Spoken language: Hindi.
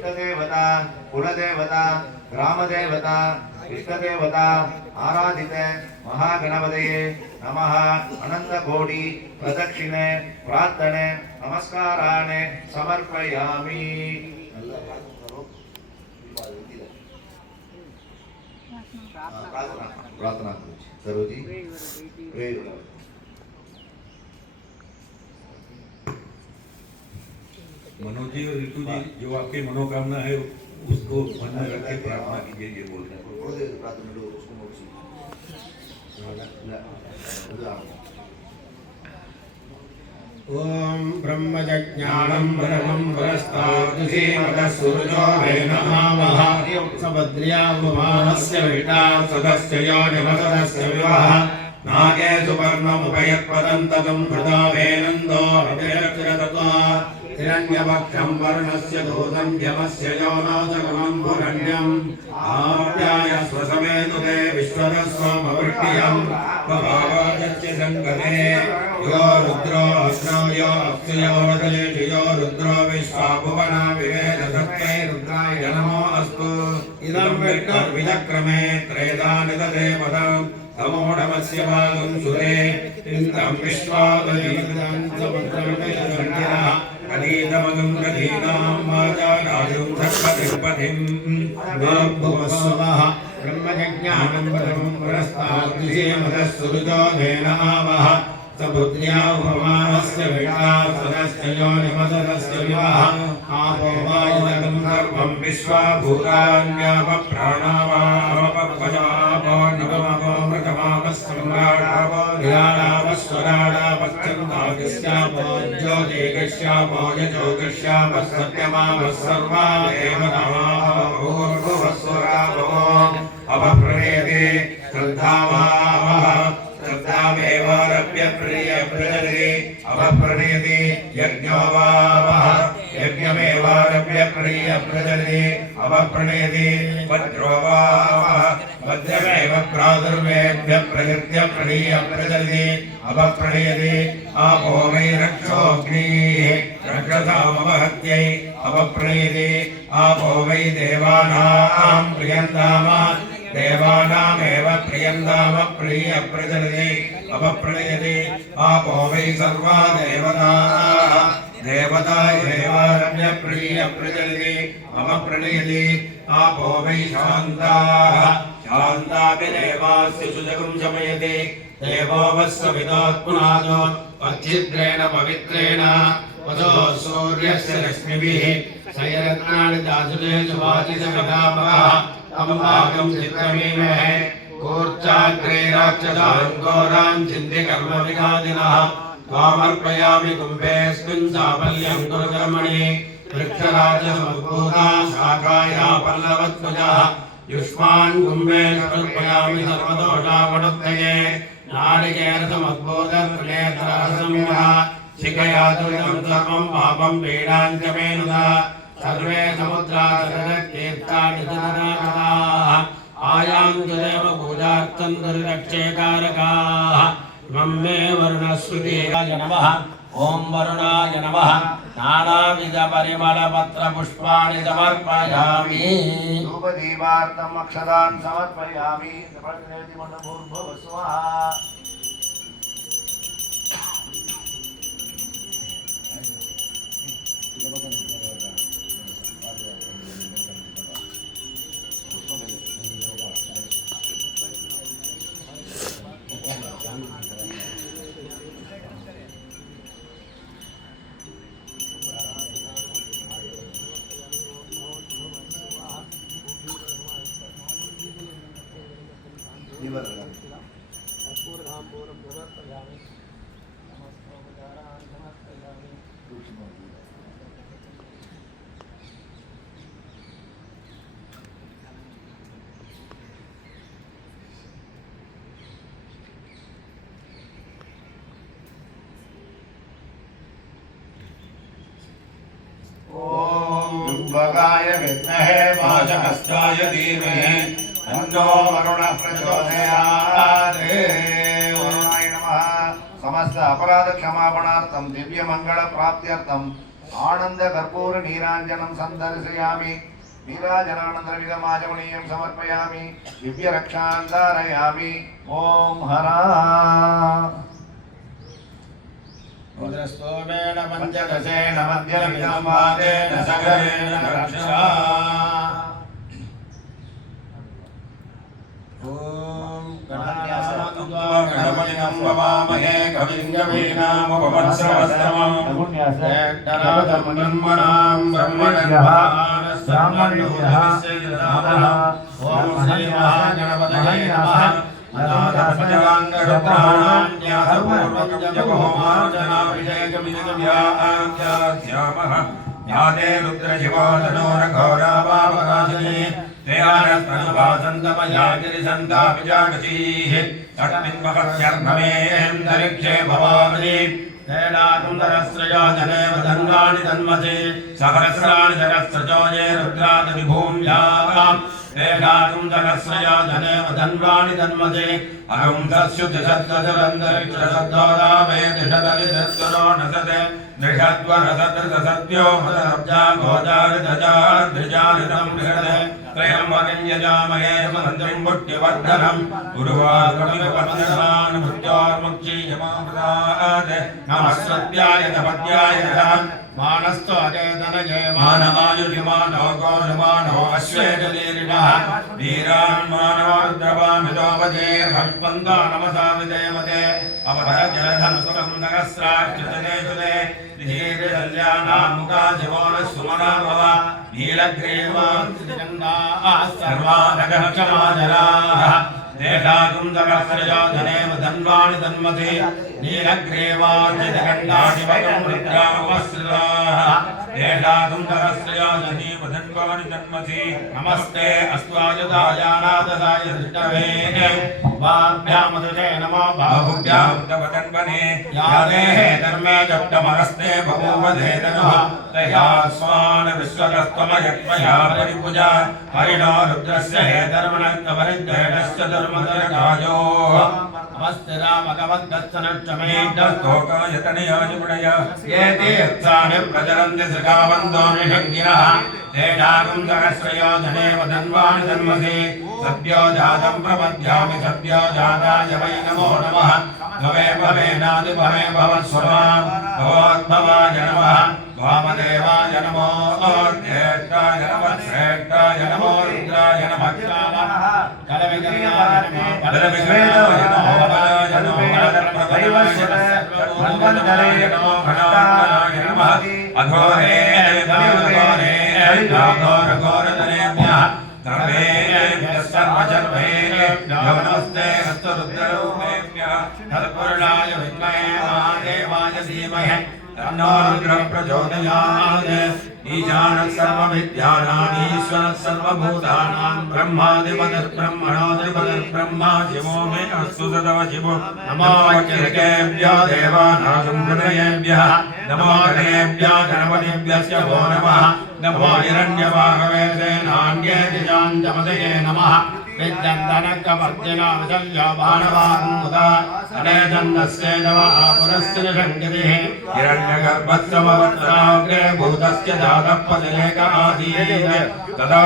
इष्टदेवता कुलदेवता ग्रामदेवता इष्टदेवता आराधिते महागणपतये नमः अनंतकोटि प्रदक्षिणे प्रार्थने नमस्काराने समर्पयामि। प्रार्थना करो जी। मनोज जी और ऋतु जी जो आपकी मनोकामना है उसको मन में रख के प्रार्थना कीजिए। ये बोलते हैं ओम ब्रह्मज्ञानं परमं वरस्तादुषीमतः नमः सभद्र्यावमानस्य विटा सदस्य योनिमसदस्य विवाह नागे सुवर्णमुपयत्पदन्तकं हृदावेनन्दो अभिरक्षरततो हिरण्यपक्षं वर्णस्य दूतं यमस्य योनाचकमं पुरण्यम् आप्याय स्वसमेतुते विश्वदस्वमवृष्ट्यं भवावादस्य सङ्गते यो रुद्रो अग्नौ यो अक्षयो वदलेषु यो रुद्रो विश्वाभुवना विवेद सत्त्वे रुद्राय नमो अस्तु इदं विक्रमे त्रेधानि तदेवतं तमोढमस्य भागं सुरे इन्द्रं विश्वादयिदं समुद्रमिदसंख्यः कदीतमगं कदीनां वाचा राजुं धर्मतिपतिं भुवस्वः ब्रह्मज्ञानं परमं पुरस्ताद्विषयमतः सुरुचो धेन आवः सपुत्र्यावमानस्य विटा सदस्य योनिमसदस्य विवाह आपो वायुदगं सर्वं विश्वाभूतान्यापप्राणावापपजवापो निगमपो मृतमापस्सम्राडापो ध्यानापस्वराडापश्चन्दागस्यापो ज्योतिगस्यापो यजोगस्यापः सत्यमापः सर्वा देवतावाभूर्भुवस्वराभो अपप्रणेते श्रद्धावावः श्रद्धामेवारभ्य प्रिय प्रजनति अपप्रणयति यज्ञो वावः यज्ञमेवारभ्य प्रिय प्रजनति अपप्रणयति वज्रो वावः वज्रमेव प्रादुर्वेभ्य प्रकृत्य प्रिय प्रजनति अपप्रणयति आपो वै रक्षोऽग्निः रक्षसामवहत्यै अपप्रणयति आपो वै देवानां प्रियन्ताम देवानामेव प्रियन्ताम प्रिय प्रजनति अपप्रणयति आपो वै सर्वा देवताः देवता एवारभ्य प्रिय प्रजनति अपप्रणयति आपो वै शान्ताः शान्ताभिदेवास्य सुजगं शमयति देवो वस्सविदात्मनादो अच्छिद्रेण पवित्रेण वदो सूर्यस्य रश्मिभिः सयरत्नानि दासुले सुवाति सविदापः अम्बागं चित्रमीमहे कूर्चाग्रे राक्षसाङ्गोरान् चिन्तिकर्मविघादिनः त्वामर्पयामि कुम्भेऽस्मिन् साफल्यं कुरुकर्मणि वृक्षराजसमुद्भूता शाखाया पल्लवत्वजः युष्मान् कुम्भे समर्पयामि सर्वदोषावणुत्तये नारिकेरसमुद्भूतत्रिनेत्ररसंयः शिखया तुलितं सर्वं पापं पीडां च मे नुदा सर्वे समुद्रातीर्थानि जनाः आयान्तिदेव पूजार्थं दुर्लक्ष्यकारकाः इमं मे वरुणस्रुतियाय नमः ओं वरुणाय नमः नानाविधपरिमलपत्रपुष्पाणि समर्पयामि धूपदीपार्थम् अक्षतान् समर्पयामि समर्पयति मनोभूर्भुवस्वः जुम्बकाय विद्महे वाचहस्ताय धीमहि तन्नो वरुणः प्रचोदयात्। वरुणाय नमः। समस्त अपराध क्षमापणार्थं दिव्य मंगल प्राप्त्यर्थं आनंद कर्पूर नीरांजनं संदर्शयामि नीराजनानन्दविधमाचमनीयं समर्पयामि दिव्यरक्षां धारयामि ॐ हरा रुद्रस्तोमेन पञ्चदशेन मध्यमिदं वादेन सकलेन रक्षा ॐ गणपतिं ववामहे कविं कवीनामुपमश्रवस्तमम् ब्रह्मणां ब्रह्मणः ॐ श्री महागणपतये नमः यादे रुद्रशिवो तनोरघोरावावकाशिनी तेयानस्तनुभासन्तमयागिरिसन्तापिजागसीः तस्मिन्महस्यर्भवेऽन्तरिक्षे भवामि तेनाकुन्दरस्रयो जनेव धन्वानि तन्मसे सहस्राणि सहस्रजो ये रुद्रादविभूम्याम् तेनाकुन्दरस्रयो जनेव धन्वानि तन्मसे अरुन्धस्युतिशद्गजरन्तरिक्षसद्गोदावेतिषदलिषद्गरो नसते निषद्वरसदृसत्यो मदरब्जा गोजारिदजार्धजारितं बृहदे त्रयं यजामहे सुगन्धिं पुष्ट्यवर्धनम् उर्वारुकमिवपर्धमान् मृत्योर्मुक्षीयमामृतात् नमः सत्याय तपत्याय मानस्तो अचेतनये मानमायुर्यमानो गौरमानो अश्वेतलीरिणः वीरान् मानवो रुद्रवामितो वजेर्हस्पन्दो नमसा विदेवते अवधजलधनुसुतं नगस्राच्युतते सुते धीर्यशल्यानां मुखाशिवो न सुमना भव नीलग्रीवांसिजन्दाः सर्वानगक्षमाजलाः देशाकुन्दरस्रयो जनेव धन्वानि तन्मसे नीलग्रीवांसिजगण्डाशिवकं रुद्रावस्रिताः देशाकुन्दरस्रयो जनेव धन्वानि तन्मसे नमस्ते अस्त्वायुधायानादसाय दृष्टवे वाभ्यामदुते नमो बाहुभ्यां तव तन्वने यादेः धर्मे जप्तमहस्ते बभूवधेतनुः तया स्वान् विश्वकस्त्वमयत्मया परिपूजा हरिणो रुद्रस्य हे धर्मणक्तवरिद्धेनस्य धर्मधरकायोः नमस्ते रामगवद्गत्सनक्षमेदस्तोकायतनयाजुगुणय ये तीर्थानि प्रचरन्ति सृगावन्तो निषङ्गिनः तेषाकुन्दरश्रयो जनेव धन्वानि तन्मसे सद्यो जातं प्रपद्यामि सद्यो जाताय वै नमो नमः भवे भवेनादिभवे भवत्स्वभान् भवोद्भवाय नमः वामदेवाय नमो ज्येष्ठाय नमः श्रेष्ठाय नमो रुद्राय नमः कलविजयाय नमः कलविजयाय नमो बलाय नमो बलप्रभवाय नमो घनाय नमः अघोरे अघोरे घोरघोरधनेभ्यः सर्वेभ्यः सर्वजन्मेभ्यः नमस्ते हस्तरुद्ररूपेभ्यः तत्पुरुषाय विद्महे महादेवाय धीमहि तन्नो रुद्रः प्रचोदयात् ईशानः सर्वविद्यानामीश्वरः सर्वभूतानां ब्रह्मादिपतिर्ब्रह्मणोऽधिपतिर्ब्रह्मा शिवो मे अस्तु सदव शिवो नमो किरकेभ्यो देवानां हृदयेभ्यः नमो गणेभ्यो गणपतिभ्यश्च वो नमः नमो हिरण्यवाहवे सेनान्येतिजान्तमदये नमः विद्यन्तनकवर्जिना विशल्यो बाणवाङ्मुदा अनेजन्नस्य नमः पुरस्य निषङ्गितिः हिरण्यगर्भस्वमवत्राग्रे भूतस्य जातः पतिलेक आसीत् तदा